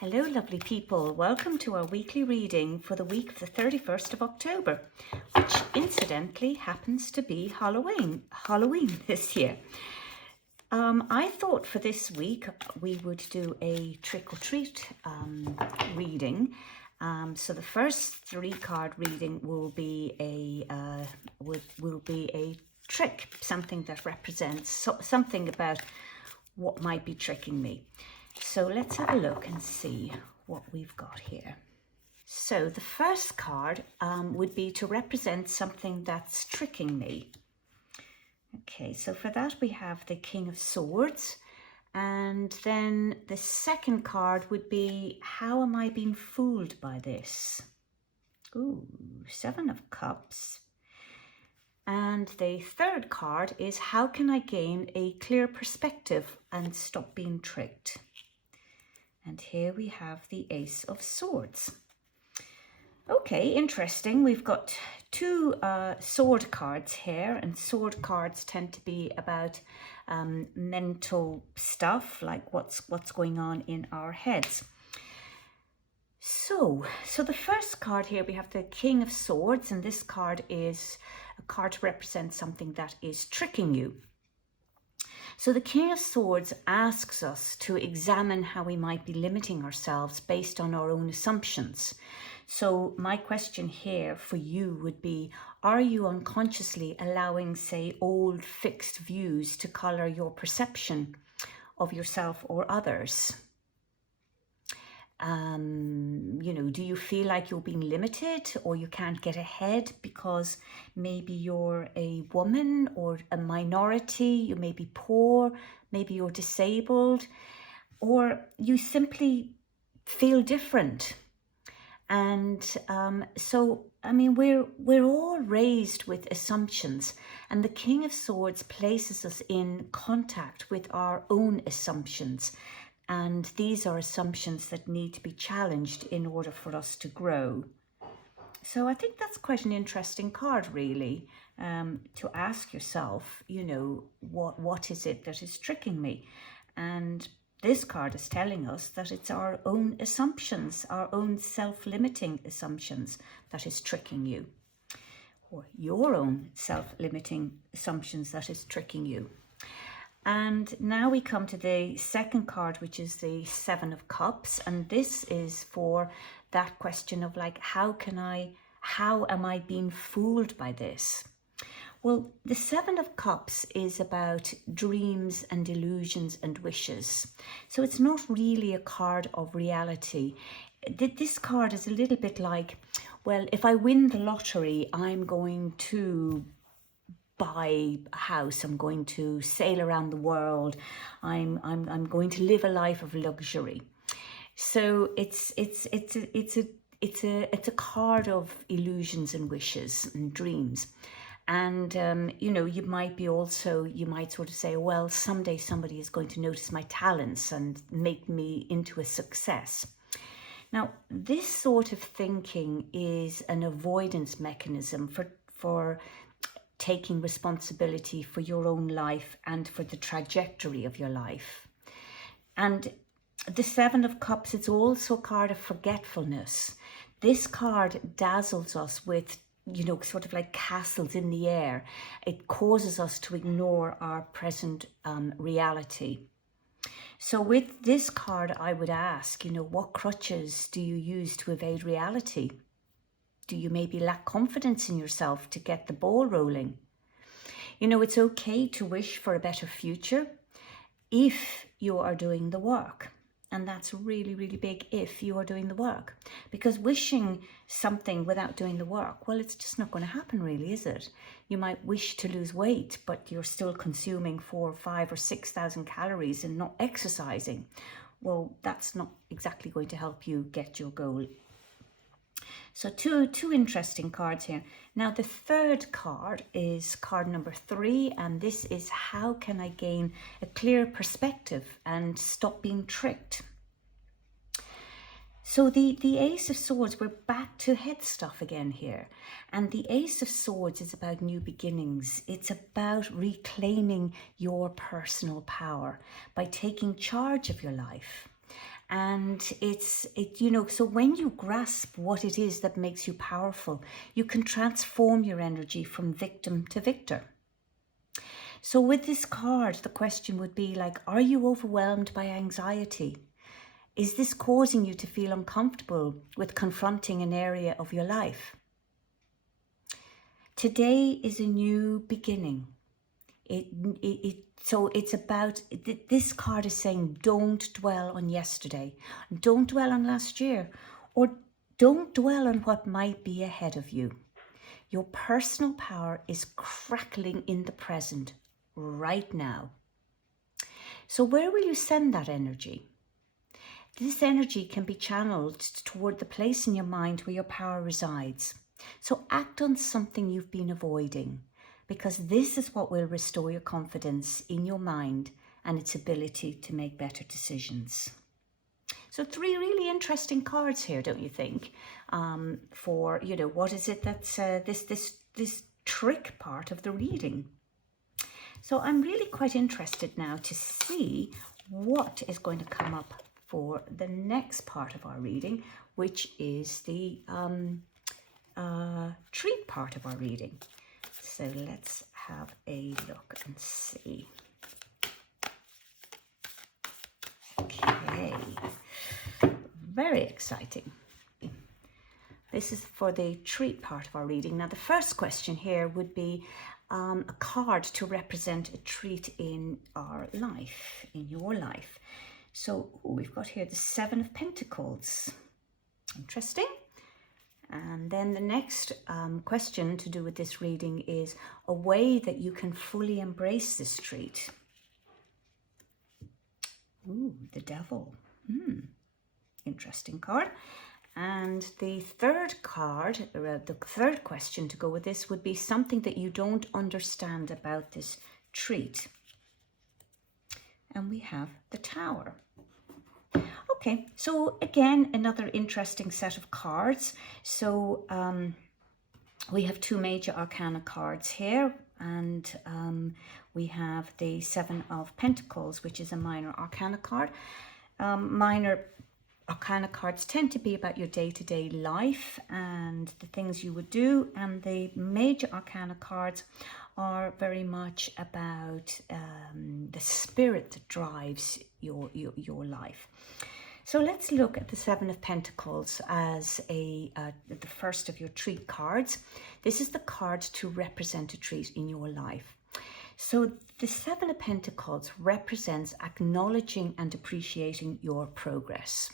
Hello lovely people, welcome to our weekly reading for the week of the 31st of October, which incidentally happens to be Halloween this year. I thought for this week we would do a trick-or-treat reading. So the first 3 card reading will be a trick, something that represents something about what might be tricking me. So let's have a look and see what we've got here. So the first card would be to represent something that's tricking me. Okay, so for that we have the King of Swords, and then the second card would be, how am I being fooled by this? Ooh, 7 of Cups. And the third card is, how can I gain a clear perspective and stop being tricked? And here we have the Ace of Swords. Okay, interesting. We've got 2 sword cards here, and sword cards tend to be about mental stuff, like what's going on in our heads. So the first card here, we have the King of Swords, and this card is a card to represent something that is tricking you. So the King of Swords asks us to examine how we might be limiting ourselves based on our own assumptions. So my question here for you would be, are you unconsciously allowing, say, old fixed views to colour your perception of yourself or others? Do you feel like you're being limited, or you can't get ahead because maybe you're a woman or a minority, you may be poor, maybe you're disabled, or you simply feel different? And we're all raised with assumptions, and the King of Swords places us in contact with our own assumptions. And these are assumptions that need to be challenged in order for us to grow. So I think that's quite an interesting card, really, to ask yourself, what is it that is tricking me? And this card is telling us that it's our own assumptions, our own self-limiting assumptions that is tricking you, or your own self-limiting assumptions that is tricking you. And now we come to the second card, which is the 7 of Cups. And this is for that question of, like, how am I being fooled by this? Well, the 7 of Cups is about dreams and illusions and wishes. So it's not really a card of reality. This card is a little bit like, well, if I win the lottery, I'm going to buy a house, I'm going to sail around the world, I'm going to live a life of luxury. So it's a card of illusions and wishes and dreams. And you might sort of say, well, someday somebody is going to notice my talents and make me into a success. Now, this sort of thinking is an avoidance mechanism for taking responsibility for your own life and for the trajectory of your life. And the 7 of Cups is also a card of forgetfulness. This card dazzles us with, sort of like castles in the air. It causes us to ignore our present reality. So with this card, I would ask, what crutches do you use to evade reality? Do you maybe lack confidence in yourself to get the ball rolling? It's okay to wish for a better future if you are doing the work. And that's really, really big, if you are doing the work. Because wishing something without doing the work, well, it's just not going to happen really, is it? You might wish to lose weight, but you're still consuming 4,000, 5,000 or 6,000 calories and not exercising. Well, that's not exactly going to help you get your goal. So two interesting cards here. Now the third card is card number 3, and this is, how can I gain a clear perspective and stop being tricked? So the Ace of Swords, we're back to head stuff again here. And the Ace of Swords is about new beginnings. It's about reclaiming your personal power by taking charge of your life. And so when you grasp what it is that makes you powerful, you can transform your energy from victim to victor. So with this card, the question would be like, are you overwhelmed by anxiety? Is this causing you to feel uncomfortable with confronting an area of your life? Today is a new beginning. So it's about, this card is saying, don't dwell on yesterday. Don't dwell on last year, or don't dwell on what might be ahead of you. Your personal power is crackling in the present right now. So where will you send that energy? This energy can be channeled toward the place in your mind where your power resides. So act on something you've been avoiding, because this is what will restore your confidence in your mind and its ability to make better decisions. So 3 really interesting cards here, don't you think? For, what is it that's this trick part of the reading. So I'm really quite interested now to see what is going to come up for the next part of our reading, which is the treat part of our reading. So let's have a look and see. Okay, very exciting. This is for the treat part of our reading. Now, the first question here would be a card to represent a treat in our life, in your life. So we've got here the 7 of Pentacles. Interesting. And then the next question to do with this reading is a way that you can fully embrace this treat. Ooh, the Devil. Interesting card. And the third card, the third question to go with this would be something that you don't understand about this treat. And we have the Tower. Okay, so again, another interesting set of cards. So we have 2 major arcana cards here, and we have the 7 of Pentacles, which is a minor arcana card. Minor arcana cards tend to be about your day-to-day life and the things you would do, and the major arcana cards are very much about the spirit that drives your life. So let's look at the 7 of Pentacles as the first of your treat cards. This is the card to represent a treat in your life. So the 7 of Pentacles represents acknowledging and appreciating your progress.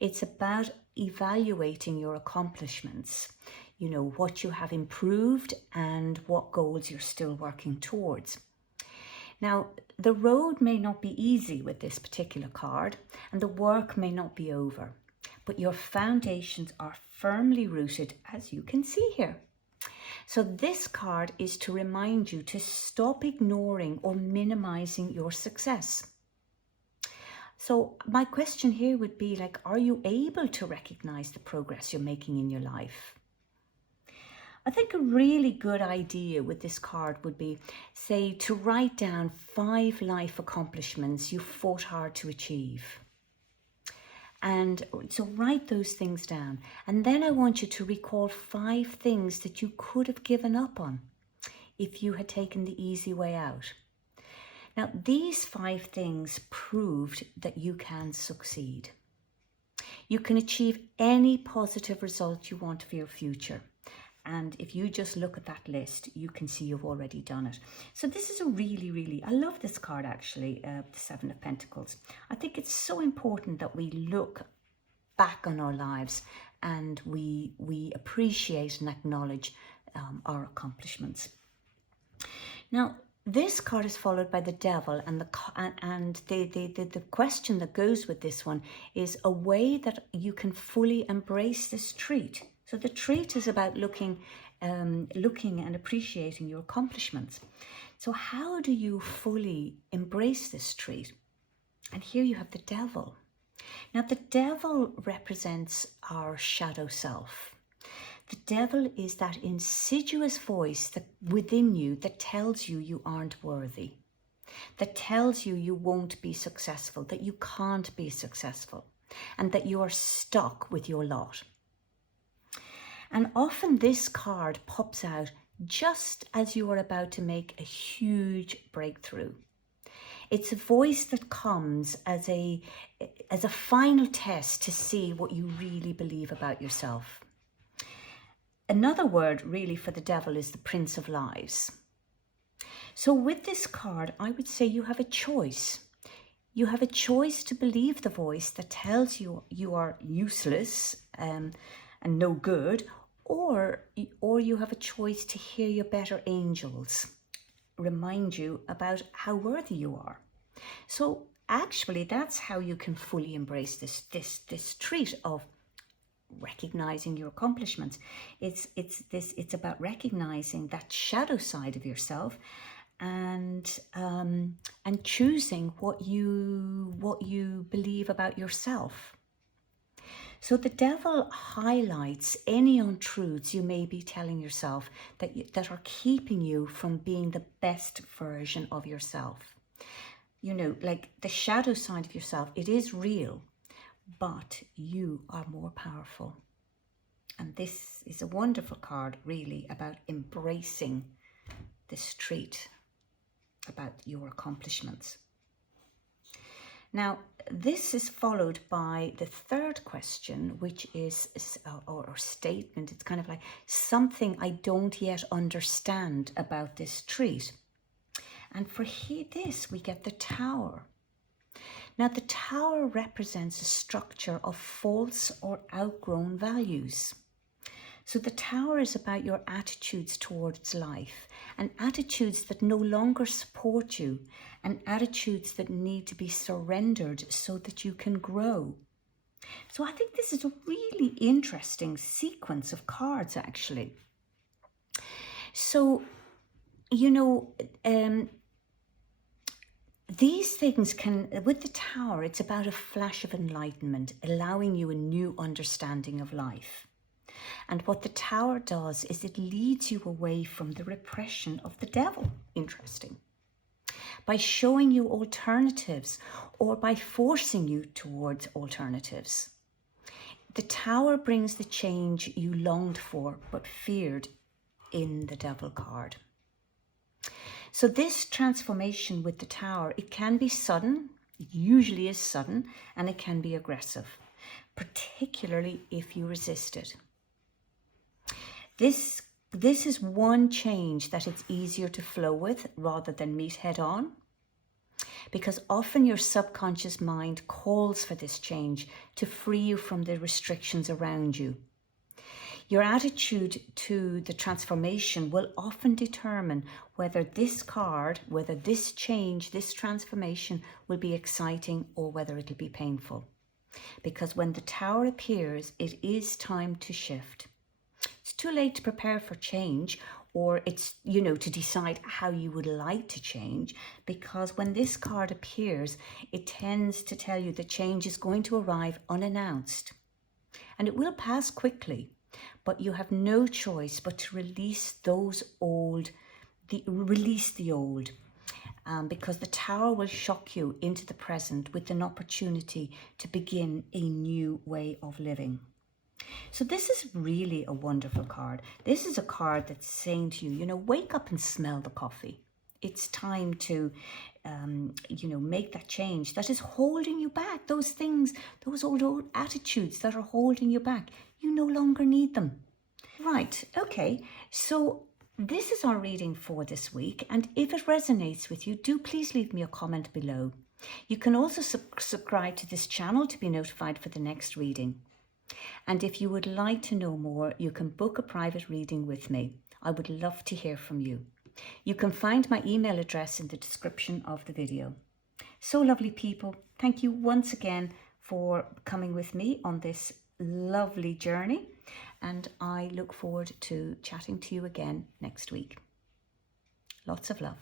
It's about evaluating your accomplishments, what you have improved and what goals you're still working towards. Now, the road may not be easy with this particular card, and the work may not be over, but your foundations are firmly rooted, as you can see here. So this card is to remind you to stop ignoring or minimizing your success. So my question here would be like, are you able to recognize the progress you're making in your life? I think a really good idea with this card would be, say, to write down 5 life accomplishments you fought hard to achieve. And so write those things down. And then I want you to recall 5 things that you could have given up on if you had taken the easy way out. Now, these 5 things proved that you can succeed. You can achieve any positive result you want for your future. And if you just look at that list, you can see you've already done it. So this is a really, I love this card actually, the 7 of Pentacles. I think it's so important that we look back on our lives and we appreciate and acknowledge our accomplishments. Now, this card is followed by the Devil, and the question that goes with this one is a way that you can fully embrace this treat. So the treat is about looking and appreciating your accomplishments. So how do you fully embrace this treat? And here you have the Devil. Now the Devil represents our shadow self. The Devil is that insidious voice that within you that tells you you aren't worthy. that tells you you won't be successful, that you can't be successful, and that you are stuck with your lot. And often this card pops out just as you are about to make a huge breakthrough. It's a voice that comes as a final test to see what you really believe about yourself. Another word really for the devil is the Prince of Lies. So with this card, I would say you have a choice. You have a choice to believe the voice that tells you you are useless and no good, or you have a choice to hear your better angels remind you about how worthy you are. So actually, that's how you can fully embrace this treat of recognizing your accomplishments. It's about recognizing that shadow side of yourself and choosing what you believe about yourself. So the devil highlights any untruths you may be telling yourself that are keeping you from being the best version of yourself. You know, like the shadow side of yourself, it is real, but you are more powerful. And this is a wonderful card, really, about embracing this trait about your accomplishments. Now, this is followed by the third question, which is, or statement, it's kind of like something I don't yet understand about this trait. And for this, we get the Tower. Now, the Tower represents a structure of false or outgrown values. So the Tower is about your attitudes towards life and attitudes that no longer support you and attitudes that need to be surrendered so that you can grow. So I think this is a really interesting sequence of cards, actually. So, you know, these things with the Tower, it's about a flash of enlightenment, allowing you a new understanding of life. And what the Tower does is it leads you away from the repression of the devil. Interesting. By showing you alternatives or by forcing you towards alternatives. The Tower brings the change you longed for but feared in the Devil card. So this transformation with the Tower, it can be sudden, it usually is sudden, and it can be aggressive, particularly if you resist it. This is one change that it's easier to flow with rather than meet head on, because often your subconscious mind calls for this change to free you from the restrictions around you. Your attitude to the transformation will often determine whether this card, whether this change, this transformation will be exciting or whether it'll be painful. Because when the Tower appears, it is time to shift. It's too late to prepare for change, or it's, you know, to decide how you would like to change, because when this card appears, it tends to tell you the change is going to arrive unannounced. And it will pass quickly, but you have no choice but to release the old, because the Tower will shock you into the present with an opportunity to begin a new way of living. So this is really a wonderful card. This is a card that's saying to you, you know, wake up and smell the coffee. It's time to, you know, make that change that is holding you back. Those things, those old attitudes that are holding you back, you no longer need them. Right, okay, so this is our reading for this week, and if it resonates with you, do please leave me a comment below. You can also subscribe to this channel to be notified for the next reading. And if you would like to know more, you can book a private reading with me. I would love to hear from you. You can find my email address in the description of the video. So lovely people, thank you once again for coming with me on this lovely journey, and I look forward to chatting to you again next week. Lots of love.